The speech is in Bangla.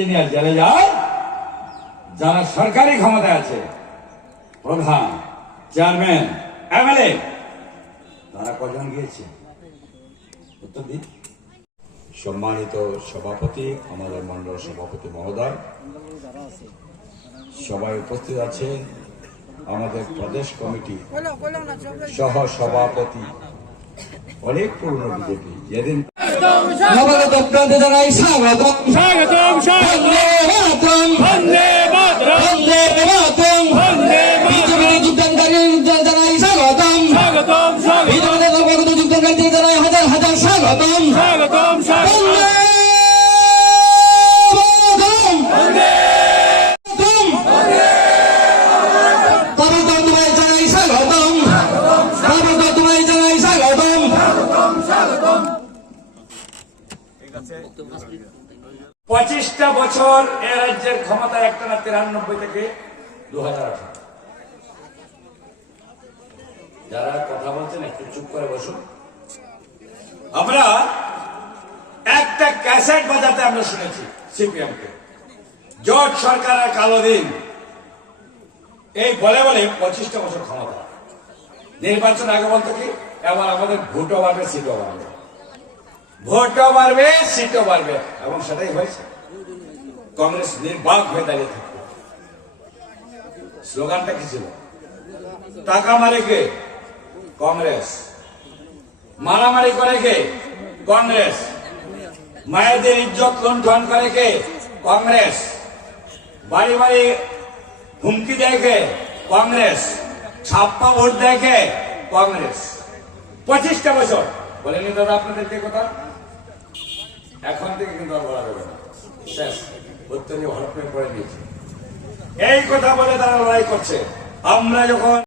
ইঞ্জিনিয়ার জেলে যায়, যারা সরকারি ক্ষমতায় আছে, প্রধান, চেয়ারম্যান, এমএলএ, তারা কজন গিয়েছে? উত্তর দিন। সম্মানিত সভাপতি, আমাদের মন্ডল সভাপতি মহোদয়, সবাই উপস্থিত আছেন, আমাদের প্রদেশ কমিটি সহ সভাপতি, অনেক পুরনো বিজেপি, যেদিন জানাই স্বাগতম স্বাগতম স্বাগতম বন্দে মাতরম বন্দে মাতরম বন্দে মাতরম যোগদানকারী জানাই স্বাগতম স্বাগতম স্বাগতম যোগদানকারী জানাই হাজার হাজার স্বাগতম স্বাগতম স্বাগতম বন্দে তোমায় জানাই স্বাগতম তোমায় জানাই স্বাগতম 25টা বছর এ রাজ্যের ক্ষমতা একটানা 93 থেকে 2018। যারা কথা বলছেন একটু চুপ করে বসুন। আমরা একটা ক্যাসেট বাজাতে আমরা শুনেছি সিপিএম কে, জোট সরকারের কালো দিন, এই বলে বলে 25টা বছর ক্ষমতা। নির্বাচন আগে বলতো কি, এবার আমাদের ভোটও বাড়বে, সিটও বাড়বে, ভোটও বাড়বে, সিটও বাড়বে, এবং সেটাই হয়েছে। কংগ্রেস নির্বাক হয়ে দাঁড়িয়ে থাকবে। স্লোগানটা কি ছিল? টাকা মারে কে? কংগ্রেস। মারামারি করে কে? কংগ্রেস। মায়েদের ইজ্জত লুণ্ঠন করে কে? কংগ্রেস। বাড়ি বাড়ি হুমকি দেয় কে? কংগ্রেস। ছাপ্পা ভোট দেয় কে? কংগ্রেস। 25টা বছর বলেনি দাদা আপনাদেরকে কথা? এখন থেকে কিন্তু আর বলা যাবে না, শেষ। উত্তরীয় হরফে করে নিয়েছে। এই কথা বলে তারা লড়াই করছে। আমরা যখন